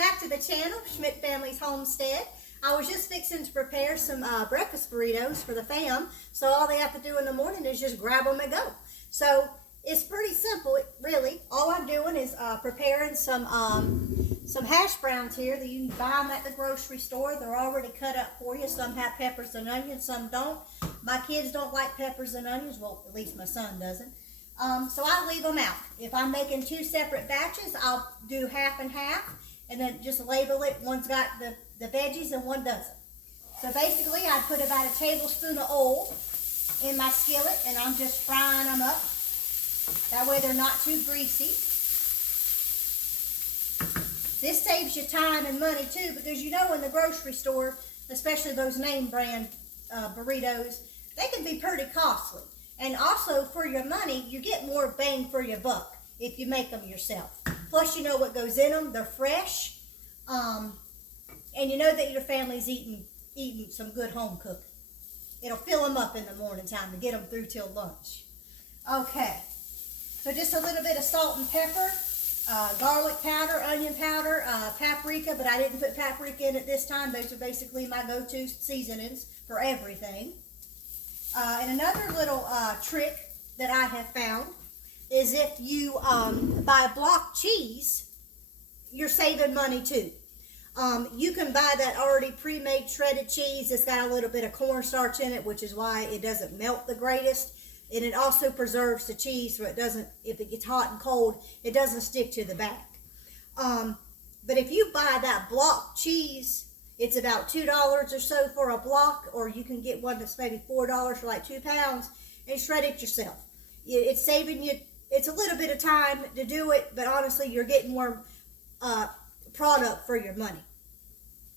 back to the channel, Schmidt Family's Homestead. I was just fixing to prepare some breakfast burritos for the fam, so all they have to do in the morning is just grab them and go. So it's pretty simple, really. All I'm doing is preparing some hash browns here that you can buy them at the grocery store. They're already cut up for you. Some have peppers and onions, some don't. My kids don't like peppers and onions. Well, at least my son doesn't. So I leave them out. If I'm making two separate batches, I'll do half and half, and then just label it. One's got the veggies and one doesn't. So basically, I put about a tablespoon of oil in my skillet, and I'm just frying them up. That way they're not too greasy. This saves you time and money too, because you know in the grocery store, especially those name brand burritos, they can be pretty costly. And also for your money, you get more bang for your buck if you make them yourself. Plus you know what goes in them, they're fresh, and you know that your family's eating some good home cooking. It'll fill them up in the morning time to get them through till lunch. Okay, so just a little bit of salt and pepper, garlic powder, onion powder, paprika, but I didn't put paprika in it this time. Those are basically my go-to seasonings for everything. And another little trick that I have found is if you buy block cheese, you're saving money too. You can buy that already pre-made shredded cheese. It's got a little bit of cornstarch in it, which is why it doesn't melt the greatest. And it also preserves the cheese so it doesn't, if it gets hot and cold, it doesn't stick to the back. But if you buy that block cheese, it's about $2 or so for a block, or you can get one that's maybe $4 for like 2 pounds and shred it yourself. It's saving you, it's a little bit of time to do it, but honestly, you're getting more product for your money.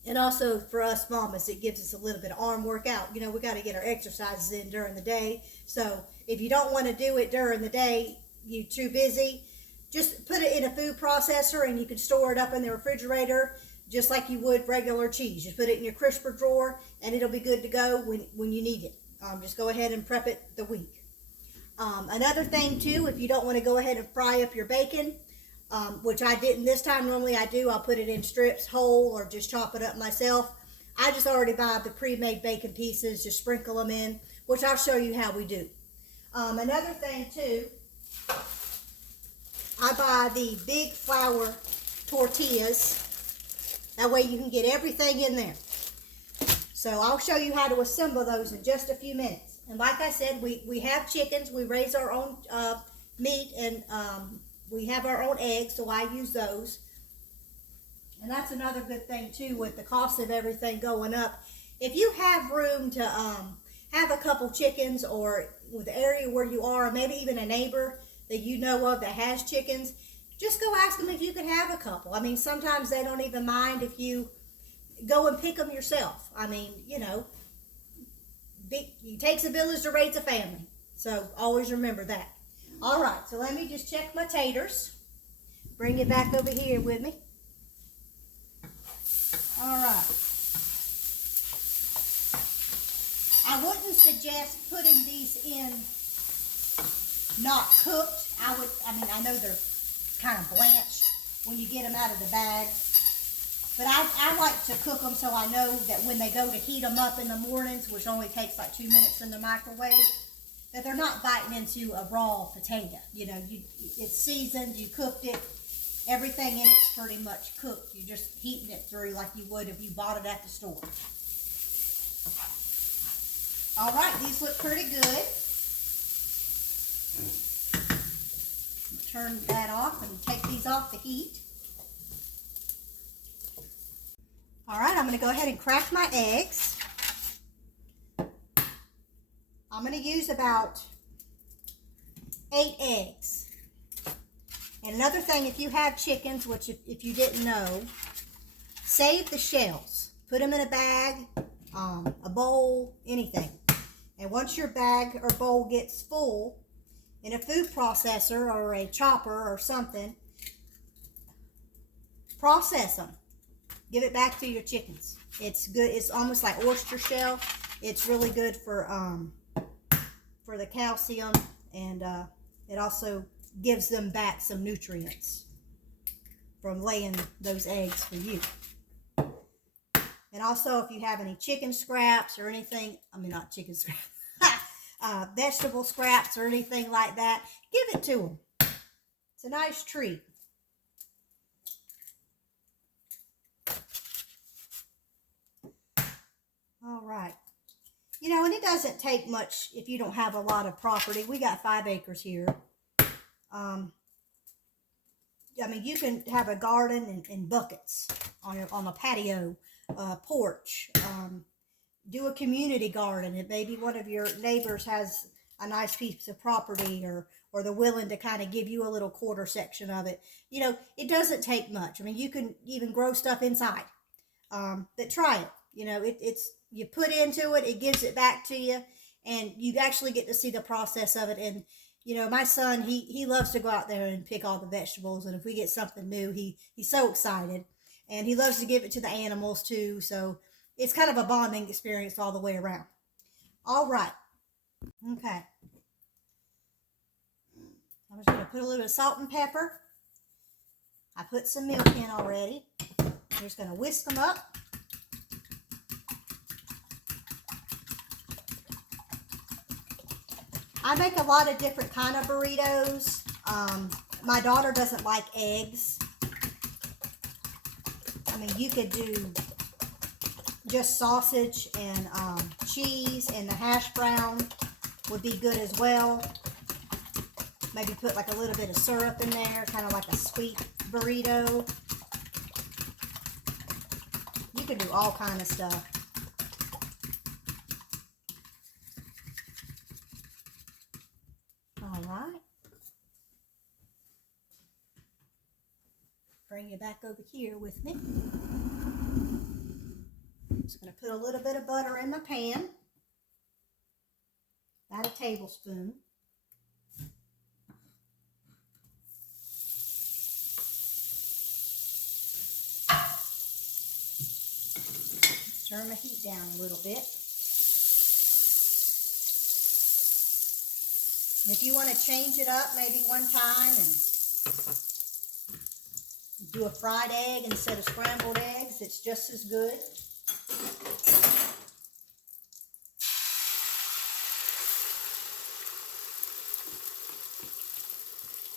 And also for us mamas, it gives us a little bit of arm workout. You know, we got to get our exercises in during the day. So if you don't want to do it during the day, you're too busy, just put it in a food processor and you can store it up in the refrigerator just like you would regular cheese. Just put it in your crisper drawer and it'll be good to go when you need it. Just go ahead and prep it the week. Another thing too, if you don't want to go ahead and fry up your bacon, which I didn't this time, normally I do, I'll put it in strips whole or just chop it up myself. I just already buy the pre-made bacon pieces, just sprinkle them in, which I'll show you how we do. Another thing too, I buy the big flour tortillas. That way you can get everything in there. So I'll show you how to assemble those in just a few minutes. And like I said, we have chickens. We raise our own meat, and we have our own eggs, so I use those. And that's another good thing too with the cost of everything going up. If you have room to have a couple chickens, or with the area where you are, or maybe even a neighbor that you know of that has chickens, just go ask them if you can have a couple. I mean, sometimes they don't even mind if you go and pick them yourself. I mean, you know, it takes a village to raise a family. So always remember that. All right, so let me just check my taters. Bring it back over here with me. All right. I wouldn't suggest putting these in not cooked. I know they're kind of blanched when you get them out of the bag, but I like to cook them so I know that when they go to heat them up in the mornings, which only takes like 2 minutes in the microwave, that they're not biting into a raw potato. You know, it's seasoned, you cooked it, everything in it's pretty much cooked. You're just heating it through like you would if you bought it at the store. All right, these look pretty good. Turn that off and take these off the heat. All right, I'm going to go ahead and crack my eggs. I'm going to use about 8 eggs. And another thing, if you have chickens, which if you didn't know, save the shells. Put them in a bag, a bowl, anything. And once your bag or bowl gets full, in a food processor or a chopper or something, process them. Give it back to your chickens. It's good. It's almost like oyster shell. It's really good for the calcium, and it also gives them back some nutrients. from laying those eggs for you. And also, if you have any chicken scraps or anything, I mean, not chicken scraps, vegetable scraps or anything like that, give it to them. It's a nice treat. All right. You know, and it doesn't take much if you don't have a lot of property. We got 5 acres here. I mean, you can have a garden in buckets on a patio, porch. Do a community garden. If maybe one of your neighbors has a nice piece of property, or they're willing to kind of give you a little quarter section of it. You know, it doesn't take much. I mean, you can even grow stuff inside. But try it. You know, it's you put into it, it gives it back to you, and you actually get to see the process of it. And you know, my son, he loves to go out there and pick all the vegetables, and if we get something new, he's so excited, and he loves to give it to the animals too. So it's kind of a bonding experience all the way around. All right, okay. I'm just gonna put a little salt and pepper. I put some milk in already. I'm just gonna whisk them up. I make a lot of different kind of burritos. My daughter doesn't like eggs. I mean, you could do just sausage and cheese, and the hash brown would be good as well. Maybe put like a little bit of syrup in there, kind of like a sweet burrito. You could do all kind of stuff. All right. Bring you back over here with me. I'm just going to put a little bit of butter in my pan. About a tablespoon. Turn the heat down a little bit. And if you want to change it up maybe one time and do a fried egg instead of scrambled eggs, it's just as good.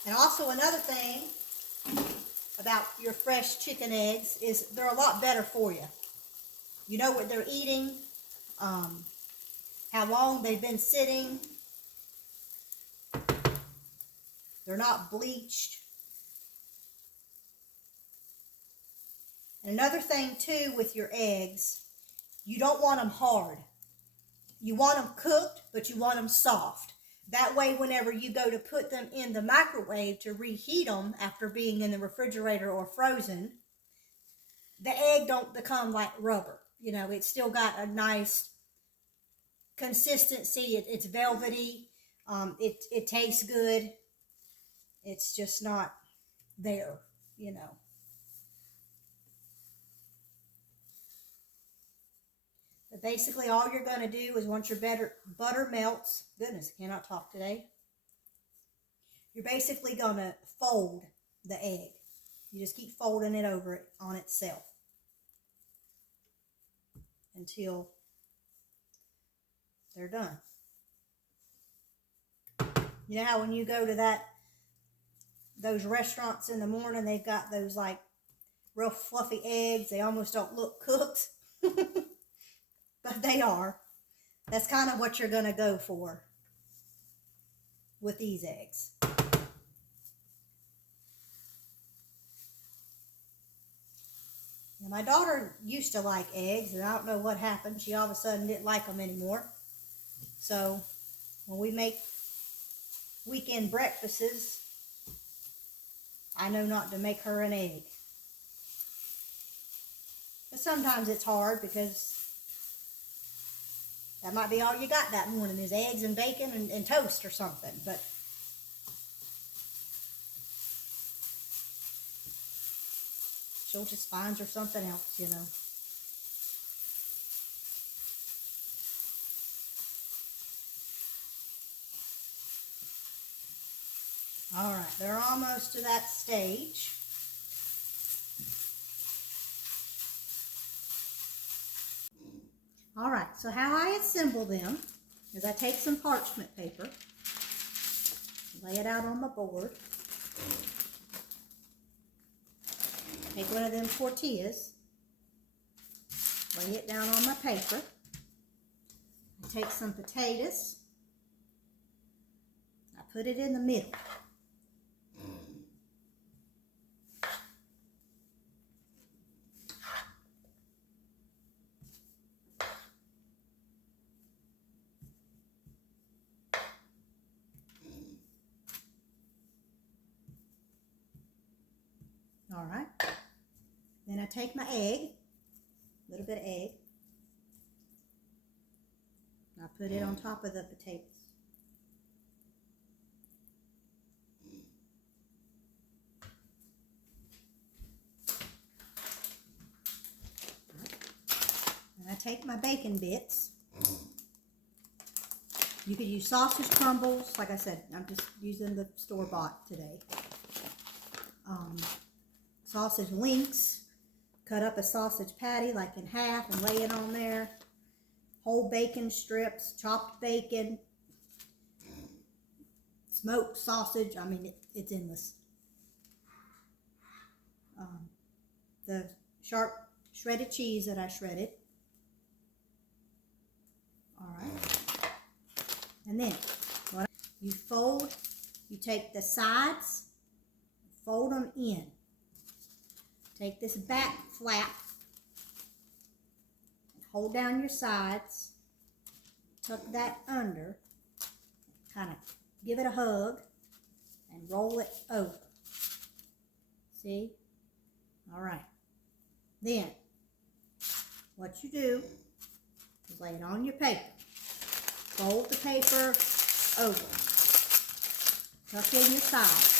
And also another thing about your fresh chicken eggs is they're a lot better for you. You know what they're eating, how long they've been sitting. They're not bleached. And another thing too with your eggs, you don't want them hard. You want them cooked, but you want them soft. That way, whenever you go to put them in the microwave to reheat them after being in the refrigerator or frozen, the egg don't become like rubber. You know, it's still got a nice consistency. It's velvety. It tastes good. It's just not there, you know. But basically, all you're going to do is once your butter melts, goodness, I cannot talk today. You're basically going to fold the egg. You just keep folding it over it on itself until they're done. You know how when you go to those restaurants in the morning, they've got those like real fluffy eggs. They almost don't look cooked, but they are. That's kind of what you're going to go for with these eggs. Now, my daughter used to like eggs, and I don't know what happened. She all of a sudden didn't like them anymore. So when we make weekend breakfasts, I know not to make her an egg. But sometimes it's hard because that might be all you got that morning is eggs and bacon and toast or something. But she'll just find her something else, you know. All right, they're almost to that stage. All right, so how I assemble them is I take some parchment paper, lay it out on my board, take one of them tortillas, lay it down on my paper. I take some potatoes, I put it in the middle. All right, then I take my egg, a little bit of egg, and I put it on top of the potatoes. And I take my bacon bits. You could use sausage crumbles. Like I said, I'm just using the store-bought today. Sausage links. Cut up a sausage patty like in half and lay it on there. Whole bacon strips, chopped bacon, smoked sausage. I mean, it's endless. The sharp shredded cheese that I shredded. All right. And then you fold, you take the sides, fold them in. Take this back flap, hold down your sides, tuck that under, kind of give it a hug, and roll it over. See? All right. Then, what you do is lay it on your paper. Fold the paper over. Tuck in your sides.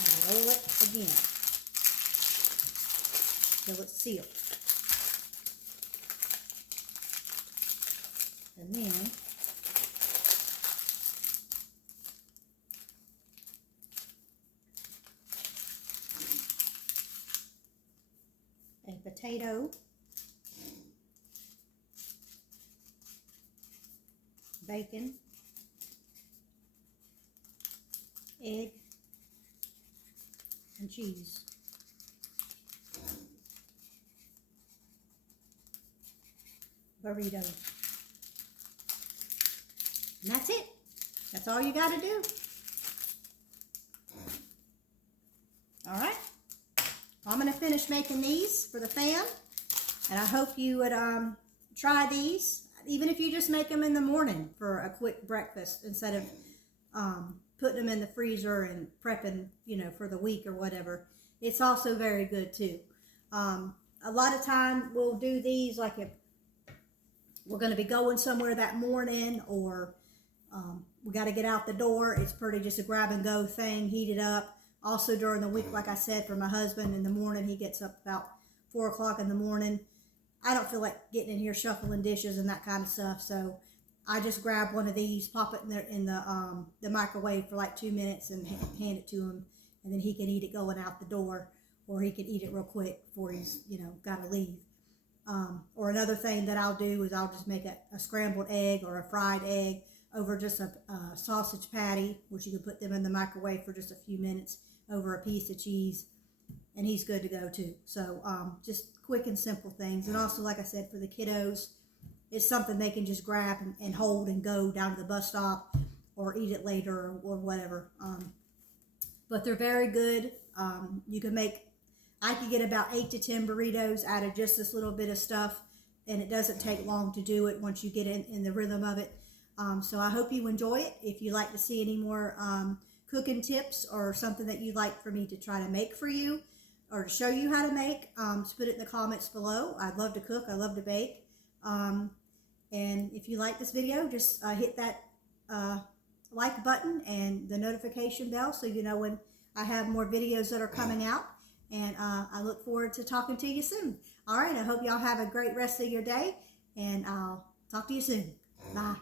And roll it again till it's sealed. And then a potato, bacon, egg, and cheese. Burritos. And that's it. That's all you got to do. All right. I'm going to finish making these for the fam. And I hope you would try these, even if you just make them in the morning for a quick breakfast instead of putting them in the freezer and prepping, for the week or whatever. It's also very good too. A lot of time we'll do these like if we're going to be going somewhere that morning, or we got to get out the door. It's pretty just a grab and go thing, heat it up. Also during the week, like I said, for my husband in the morning, he gets up about 4 o'clock in the morning. I don't feel like getting in here shuffling dishes and that kind of stuff, so I just grab one of these, pop it in the microwave for like 2 minutes and hand it to him, and then he can eat it going out the door, or he can eat it real quick before he's, got to leave. Or another thing that I'll do is I'll just make a scrambled egg or a fried egg over just a sausage patty, which you can put them in the microwave for just a few minutes over a piece of cheese, and he's good to go too. So just quick and simple things. And also, like I said, for the kiddos, it's something they can just grab and hold and go down to the bus stop or eat it later or whatever. But they're very good. You can I could get about 8 to 10 burritos out of just this little bit of stuff, and it doesn't take long to do it once you get in the rhythm of it. So I hope you enjoy it. If you'd like to see any more cooking tips or something that you'd like for me to try to make for you or to show you how to make, just put it in the comments below. I'd love to cook. I love to bake. And if you like this video, just hit that like button and the notification bell so you know when I have more videos that are coming out. And I look forward to talking to you soon. All right, I hope y'all have a great rest of your day, and I'll talk to you soon. Bye.